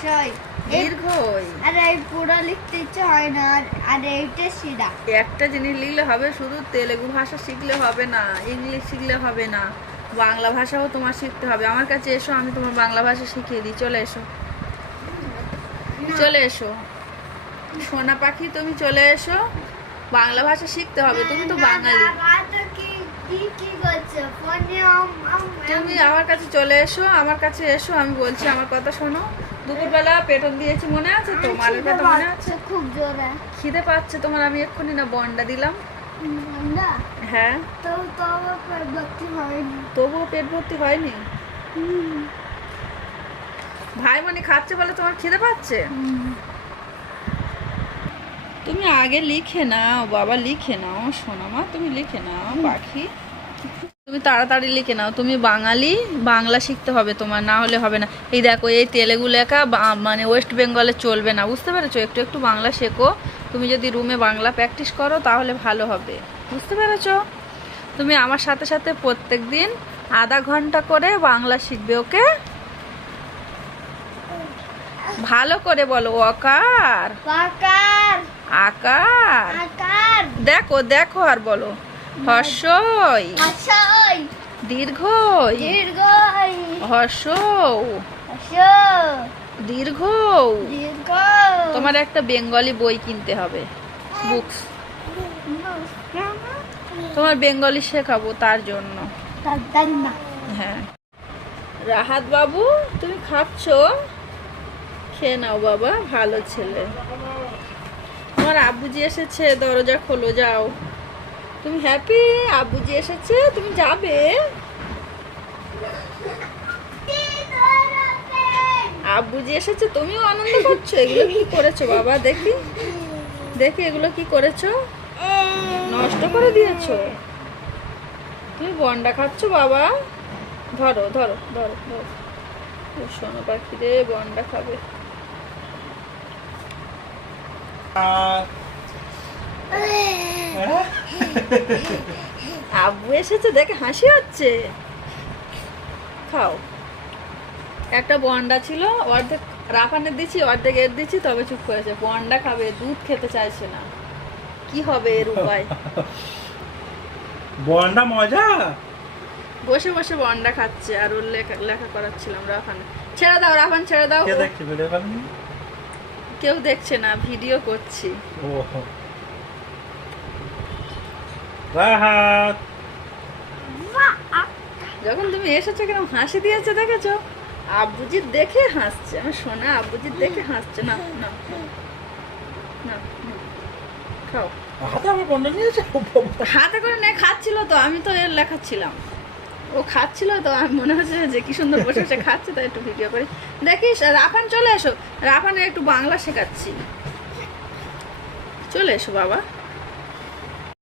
সই। দীর্ঘই আর এই পুরো লিখতে ইচ্ছে হয় না আর এইটা একটা জিনিস লিখলে হবে শুধু তেলেগু ভাষা শিখলে হবে না ইংলিশ শিখলে হবে না বাংলা ভাষাও তোমার শিখতে হবে। আমার কাছে এসো আমি তোমার বাংলা ভাষা শিখিয়ে দিই। চলে এসো। চলে এসো। সোনা পাখি তুমি চলে এসো। বাংলা ভাষা শিখতে হবে তুমি তো বাঙালি। তুমি আমার কাছে চলে এসো আমার কাছে এসো আমি বলছি আমার কথা শোনো। দুপুরবেলা পেটন দিয়েছি মনে আছে তো? মালের কথা মনে আছে? খুব জোরে। খিদে পাচ্ছে তোমার আমি এক্ষুনি না বন্ডা দিলাম। হ্যাঁ। তো তো আমার পেট ভর্তি হয়নি। তবুও পেট ভর্তি হয়নি? ভাই মনে খাচ্ছে বলে তোমার খিদে পাচ্ছে? তুমি আগে লিখে নাও বাবা লিখে নাও সোনামা তুমি লিখে নাও পাখি। তুমি তাড়াতাড়ি লিখে নাও। তুমি বাঙালি বাংলা শিখতে হবে তোমার না হলে হবে না। এই দেখো এই তেলেগু লেখা মানে ওয়েস্ট বেঙ্গলে চলবে না বুঝতে পেরেছ? একটু একটু বাংলা শেখো। তুমি যদি রুমে বাংলা প্র্যাকটিস করো তাহলে ভালো হবে। বুঝতে পেরেছ? তুমি আমার সাথে সাথে প্রত্যেক দিন আধা ঘণ্টা করে বাংলা শিখবে ওকে? ভালো করে বলো অকার আকার। আকার। দেখো দেখো আর বলো। হর্ষই। আশাই দীর্ঘই। দীর্ঘই। হর্ষ দীর্ঘ তোমার একটা বেঙ্গলি বই কিনতে হবে। বুকস তোমার বেঙ্গলি শেখাবো তার জন্য। হ্যাঁ। রাহাত বাবু তুমি খাচ্ছ? খেয়ে নাও বাবা ভালো ছেলে। তোমার আব্বুজি এসেছে দরজা খোলো যাও। তুমি হ্যাপি আব্বুজি এসেছে, তুমি যাবে? আব্বুজি এসেছে, তুমিও আনন্দ করছ? এগুলো কি করেছ বাবা? দেখি। দেখি এগুলো কি করেছ। নষ্ট করে দিয়েছ। তুমি বন্ডা খাচ্ছ বাবা? ধরো ধরো ধরো ধরো। সোনা পাখি রে বন্ডা খাবে। আব্বু এসেছে দেখে হাসি হচ্ছে। খাও। একটা বন্ডা ছিল অর্ধেক রাফানের দিচ্ছি অর্ধেক এর দিচ্ছি তবে চুপ করেছে। বন্ডা খাবে দুধ খেতে চাইছে না। কি হবে এর উপায়? বন্ডা মজা? বসে বসে বন্ডা খাচ্ছে আর ওর লেখা লেখা করাচ্ছিলাম রাফানে। ছেড়ে দাও রাফান ছেড়ে দাও। কেউ দেখছে না ভিডিও করছি। ও রাহাত। যখন তুমি এসেছ কিরম হাসি দিয়েছে দেখেছ? আব্বুজির দেখে হাসছে। আমার সোনা আব্বুজির দেখে হাসছে। না না না না। খাও। হাতে আমার বন্ডা নিয়েছে? হাতে করে নে খাচ্ছিল তো আমি তো এর লেখাচ্ছিলাম। ও খাচ্ছিল তো আমি মনে হচ্ছে যে কি সুন্দর বসে বসে খাচ্ছে তাই একটু ভিডিও করি। দেখিস রাফান চলে এসো। রাফানে একটু বাংলা শেখাচ্ছি। চলে এসো বাবা।